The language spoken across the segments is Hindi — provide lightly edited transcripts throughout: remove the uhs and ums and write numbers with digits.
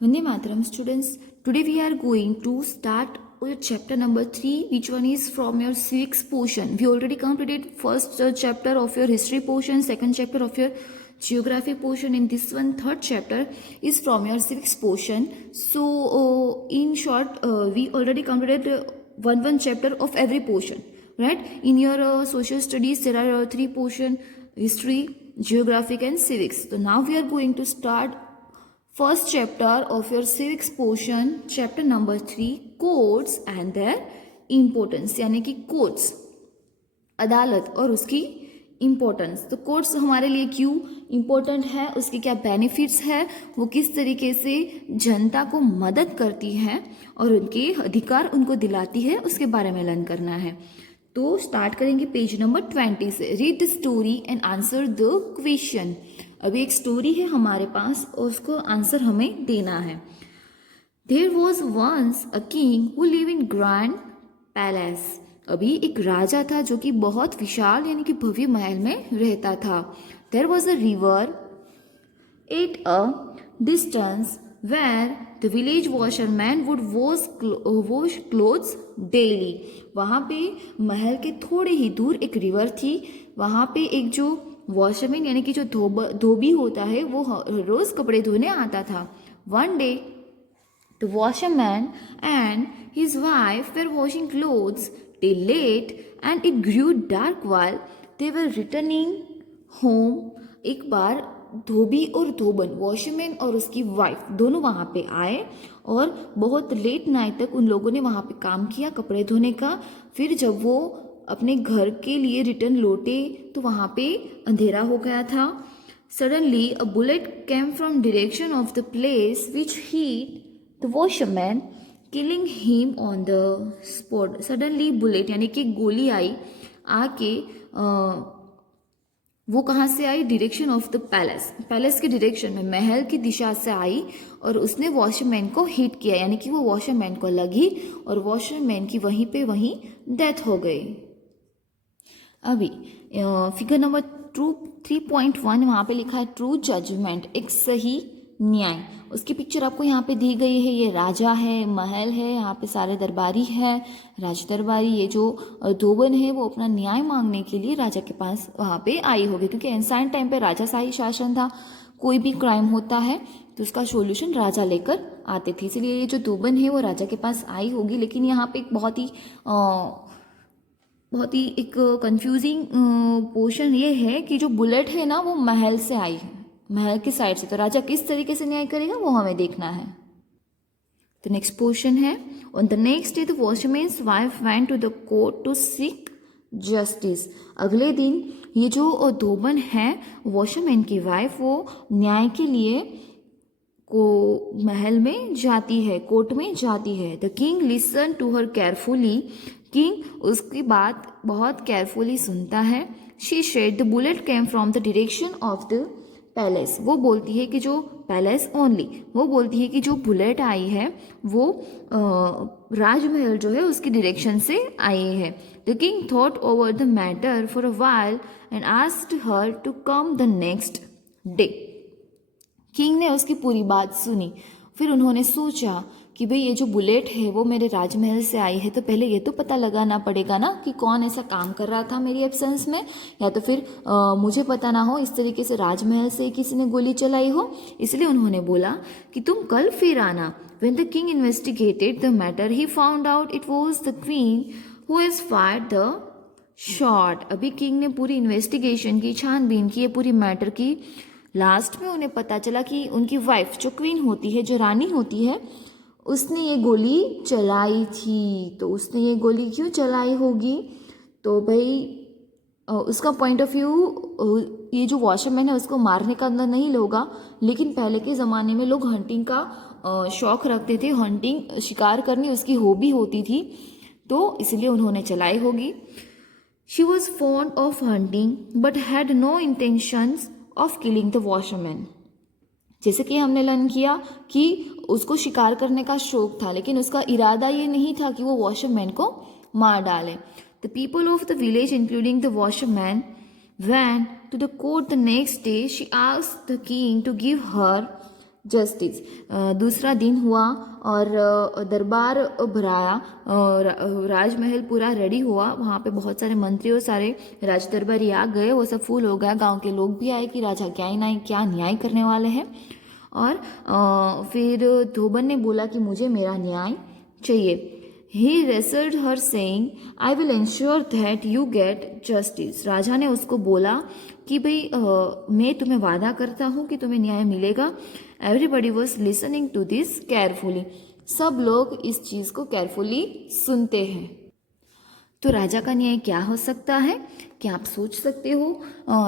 Vande Mataram students, today we are going to start with chapter number 3, which one is from your civics portion. We already completed first chapter of your history portion, second chapter of your geography portion. In this one, third chapter is from your civics portion. So in short, we already completed one chapter of every portion, right? In your social studies, there are three portion: history, geographic and civics. So now we are going to start first chapter of your civics portion, chapter number 3, courts and their importance. यानी कि कोर्ट्स, अदालत और उसकी इम्पोर्टेंस. तो कोर्ट्स हमारे लिए क्यों इम्पोर्टेंट है, उसके क्या बेनिफिट्स है, वो किस तरीके से जनता को मदद करती है और उनके अधिकार उनको दिलाती है, उसके बारे में लर्न करना है. तो स्टार्ट करेंगे पेज नंबर 20 से. Read the story and answer the question. अभी एक स्टोरी है हमारे पास और उसको आंसर हमें देना है. There was once a king who live in grand palace. अभी एक राजा था जो कि बहुत विशाल यानी कि भव्य महल में रहता था. There was a river at a distance where the village washerman would wash clothes daily. वहाँ पे महल के थोड़े ही दूर एक रिवर थी. वहाँ पे एक जो वॉशरमैन यानी कि जो धोबी होता है वो रोज कपड़े धोने आता था. One day the washerman and his wife were washing clothes till late and it grew dark while they were returning home. एक बार धोबी और धोबन, वॉशरमैन और उसकी वाइफ दोनों वहाँ पे आए और बहुत लेट नाइट तक उन लोगों ने वहाँ पे काम किया कपड़े धोने का. फिर जब वो अपने घर के लिए रिटर्न लौटे तो वहाँ पे अंधेरा हो गया था. Suddenly a bullet came from direction of the place which hit the washerman killing him on the spot. Suddenly bullet यानी कि गोली आई आके वो कहाँ से आई, direction of the palace, palace के डायरेक्शन में, महल की दिशा से आई और उसने वॉशरमैन को हिट किया यानी कि वो वॉशरमैन को लगी और वॉशरमैन की वहीं पे वहीं डेथ हो गई. अभी फिगर नंबर 3.1 वहाँ पे लिखा है ट्रू जजमेंट, एक सही न्याय. उसकी पिक्चर आपको यहाँ पे दी गई है. ये राजा है, महल है, यहाँ पे सारे दरबारी है, राज दरबारी. ये जो धोबन है वो अपना न्याय मांगने के लिए राजा के पास वहाँ पे आई होगी, क्योंकि एंसाइंट टाइम पे राजाशाही शासन था. कोई भी क्राइम होता है तो उसका सोल्यूशन राजा लेकर आते थे, इसलिए ये जो धोबन है वो राजा के पास आई होगी. लेकिन यहाँ पे एक बहुत ही एक कंफ्यूजिंग पोर्शन ये है कि जो बुलेट है ना वो महल से आई है, महल की साइड से. तो राजा किस तरीके से न्याय करेगा वो हमें देखना है. तो नेक्स्ट पोर्शन है, on the next day the washerman's wife went to the court to seek justice. अगले दिन ये जो धोबन है वॉशरमैन की वाइफ वो न्याय के लिए को महल में जाती है, कोर्ट में जाती है. The king listen to her carefully. King उसकी बात बहुत केयरफुली सुनता है. She said the bullet came from the direction of the palace. वो बोलती है कि जो पैलेस ओनली, वो बोलती है कि जो बुलेट आई है वो राजमहल जो है उसकी डायरेक्शन से आई है. The king thought over the matter for a while and asked her to come the next day. King ने उसकी पूरी बात सुनी. फिर उन्होंने सोचा कि भाई ये जो बुलेट है वो मेरे राजमहल से आई है, तो पहले ये तो पता लगाना पड़ेगा ना कि कौन ऐसा काम कर रहा था मेरी एब्सेंस में, या तो फिर मुझे पता ना हो इस तरीके से राजमहल से किसी ने गोली चलाई हो. इसलिए उन्होंने बोला कि तुम कल फिर आना. When the king investigated the matter, he found out it was the queen who has fired the shot. अभी किंग ने पूरी इन्वेस्टिगेशन की, छानबीन की, पूरी मैटर की. लास्ट में उन्हें पता चला कि उनकी वाइफ जो क्वीन होती है, जो रानी होती है, उसने ये गोली चलाई थी. तो उसने ये गोली क्यों चलाई होगी, तो भाई उसका पॉइंट ऑफ व्यू ये जो वॉशरमैन है उसको मारने का अंदर नहीं होगा, लेकिन पहले के ज़माने में लोग हंटिंग का शौक़ रखते थे, हंटिंग शिकार करनी उसकी हॉबी होती थी, तो इसलिए उन्होंने चलाई होगी. She was fond of hunting but had no intentions of killing the washerman. जैसे कि हमने लर्न किया कि उसको शिकार करने का शौक था, लेकिन उसका इरादा ये नहीं था कि वो वॉशरमैन को मार डाले. The people of the village including the washerman went to the court the next day. She asked the king to give her justice. दूसरा दिन हुआ और दरबार भराया, राजमहल पूरा रेडी हुआ, वहाँ पे बहुत सारे मंत्री और सारे राज दरबारी आ गए, वो सब फूल हो गया, गांव के लोग भी आए कि राजा क्या न्याय करने वाले हैं। और फिर धोबन ने बोला कि मुझे मेरा न्याय चाहिए। He wrestled her saying, I will ensure that you get justice. राजा ने उसको बोला कि भाई मैं तुम्हें वादा करता हूँ कि तुम्हें न्याय मिलेगा। Everybody was listening to this carefully. सब लोग इस चीज़ को केयरफुली सुनते हैं। तो राजा का न्याय क्या हो सकता है? क्या आप सोच सकते हो?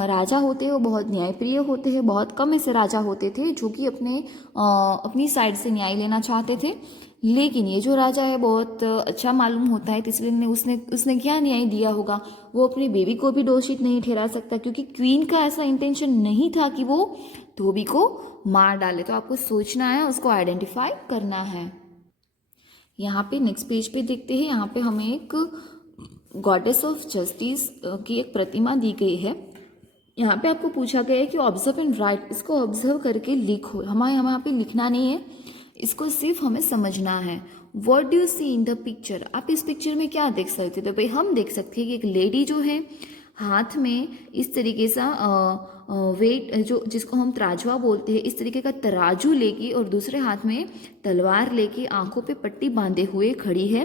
राजा होते हो बहुत न्यायप्रिय होते हैं, बहुत कम ऐसे राजा होते थे जो कि अपनी साइड से न्याय लेना चाहते थे। लेकिन ये जो राजा है बहुत अच्छा मालूम होता है, तो इसलिए उसने क्या न्याय दिया होगा? वो अपनी बेबी को भी दोषित नहीं ठहरा सकता, क्योंकि क्वीन का ऐसा इंटेंशन नहीं था कि वो धोबी को मार डाले। तो आपको सोचना है, उसको आइडेंटिफाई करना है। यहाँ पे नेक्स्ट पेज पे देखते हैं, यहाँ पे हमें एक गॉडेस ऑफ जस्टिस की एक प्रतिमा दी गई है। यहाँ पे आपको पूछा गया है कि ऑब्जर्व एंड राइट, इसको ऑब्जर्व करके लिखो। हमारे यहाँ पे लिखना नहीं है, इसको सिर्फ हमें समझना है। What do you see in the picture? आप इस पिक्चर में क्या देख सकते हो? तो भाई हम देख सकते हैं कि एक लेडी जो है हाथ में इस तरीके सा वेट जो जिसको हम तराजुआ बोलते हैं, इस तरीके का तराजू लेके और दूसरे हाथ में तलवार लेके आंखों पे पट्टी बांधे हुए खड़ी है।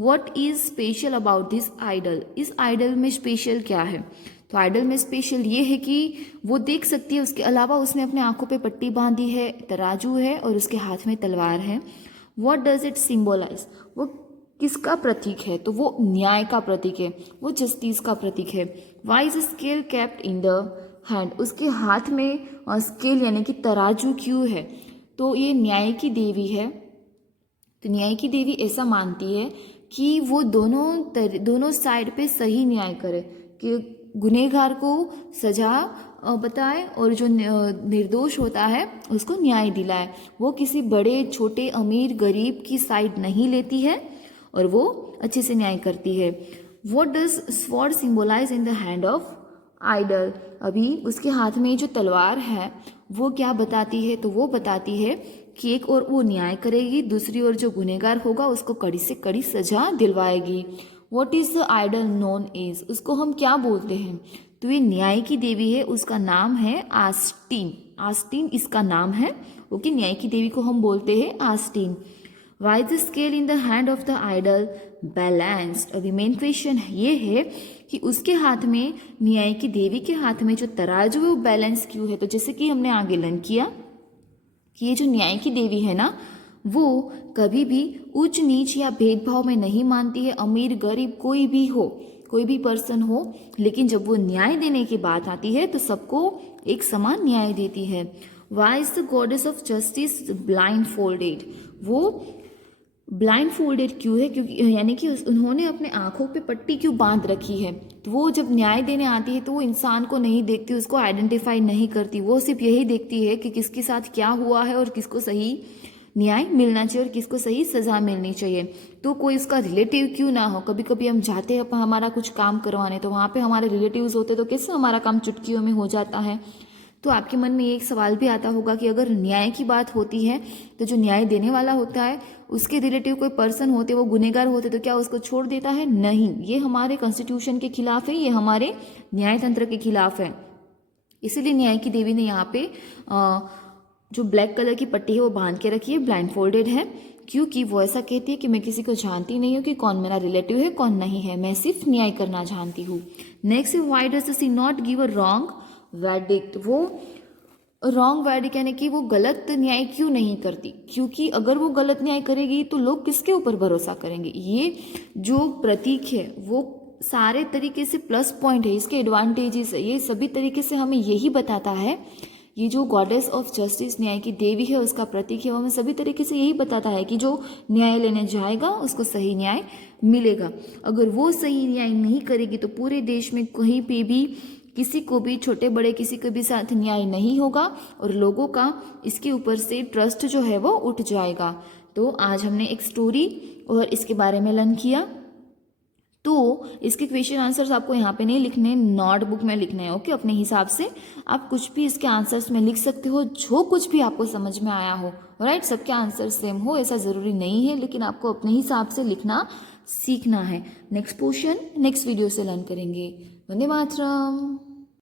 What is special about this idol? इस आइडल में स्पेशल क्या है? तो आइडल में स्पेशल ये है कि वो देख सकती है, उसके अलावा उसने अपने आंखों पे पट्टी बांधी है, तराजू है और उसके हाथ में तलवार है। What does it symbolise? वो किसका प्रतीक है? तो वो न्याय का प्रतीक है, वो जस्टिस का प्रतीक है। Why is scale kept in the hand? उसके हाथ में स्केल यानी कि तराजू क्यों है? तो ये न्याय की देवी है। तो न्याय की देवी ऐसा मानती है कि वो दोनों साइड पे सही न्याय करे, कि गुनहगार को सजा बताए और जो निर्दोष होता है उसको न्याय दिलाए। वो किसी बड़े छोटे अमीर गरीब की साइड नहीं लेती है और वो अच्छे से न्याय करती है। What does sword symbolise in the hand of idol? अभी उसके हाथ में जो तलवार है वो क्या बताती है? तो वो बताती है कि एक और वो न्याय करेगी, दूसरी ओर जो गुनहगार होगा उसको कड़ी से कड़ी सजा दिलवाएगी। What is the idol known as? उसको हम क्या बोलते हैं? तो ये न्याय की देवी है, उसका नाम है आस्टीन। आस्टीन इसका नाम है। ओके, न्याय की देवी को हम बोलते हैं आस्टीन। Why the scale in the hand of the idol balanced? अभी मेन क्वेश्चन ये है कि उसके हाथ में, न्याय की देवी के हाथ में जो तराजू है वो बैलेंस क्यों है? तो जैसे कि हमने आगे लर्न किया कि ये जो न्याय की देवी है ना, वो कभी भी उच्च नीच या भेदभाव में नहीं मानती है, अमीर गरीब कोई भी हो, कोई भी पर्सन हो, लेकिन जब वो न्याय देने की बात आती है तो सबको एक समान न्याय देती है। Why is the goddess of justice blindfolded? वो ब्लाइंड फोल्डेड क्यों है? क्योंकि यानी कि उन्होंने अपने आंखों पे पट्टी क्यों बांध रखी है? तो वो जब न्याय देने आती है तो वो इंसान को नहीं देखती, उसको आइडेंटिफाई नहीं करती, वो सिर्फ यही देखती है कि किसके साथ क्या हुआ है और किसको सही न्याय मिलना चाहिए और किसको सही सजा मिलनी चाहिए। तो कोई उसका रिलेटिव क्यों ना हो। कभी कभी हम जाते हैं हमारा कुछ काम करवाने, तो वहाँ पे हमारे रिलेटिव्स होते तो कैसे हमारा काम चुटकियों में हो जाता है। तो आपके मन में एक सवाल भी आता होगा कि अगर न्याय की बात होती है तो जो न्याय देने वाला होता है उसके रिलेटिव कोई पर्सन होते, वो गुनहगार होते, तो क्या उसको छोड़ देता है? नहीं, ये हमारे कॉन्स्टिट्यूशन के खिलाफ है, ये हमारे न्याय तंत्र के खिलाफ है। इसीलिए न्याय की देवी ने यहाँ पे जो ब्लैक कलर की पट्टी है वो बांध के रखी है, ब्लाइंड फोल्डेड है, क्योंकि वो ऐसा कहती है कि मैं किसी को जानती नहीं हूँ कि कौन मेरा रिलेटिव है कौन नहीं है, मैं सिर्फ न्याय करना जानती हूँ। Next, why does she not give a wrong verdict? वो रॉन्ग वर्डिक्ट यानी कि वो गलत न्याय क्यों नहीं करती? क्योंकि अगर वो गलत न्याय करेगी तो लोग किसके ऊपर भरोसा करेंगे? ये जो प्रतीक है वो सारे तरीके से प्लस पॉइंट है, इसके एडवांटेजेस है, ये सभी तरीके से हमें यही बताता है। ये जो गॉडेस ऑफ जस्टिस न्याय की देवी है उसका प्रतीक है, वो हमें सभी तरीके से यही बताता है कि जो न्याय लेने जाएगा उसको सही न्याय मिलेगा। अगर वो सही न्याय नहीं करेगी तो पूरे देश में कहीं पे भी किसी को भी, छोटे बड़े किसी के भी साथ न्याय नहीं होगा और लोगों का इसके ऊपर से ट्रस्ट जो है वो उठ जाएगा। तो आज हमने एक स्टोरी और इसके बारे में लर्न किया। तो इसके क्वेश्चन आंसर्स आपको यहाँ पे नहीं लिखने, नोटबुक में लिखने हैं। ओके, अपने हिसाब से आप कुछ भी इसके आंसर्स में लिख सकते हो, जो कुछ भी आपको समझ में आया हो। राइट, सबके आंसर सेम हो ऐसा ज़रूरी नहीं है, लेकिन आपको अपने हिसाब से लिखना सीखना है। नेक्स्ट पोर्शन नेक्स्ट वीडियो से लर्न करेंगे। वंदे मातरम।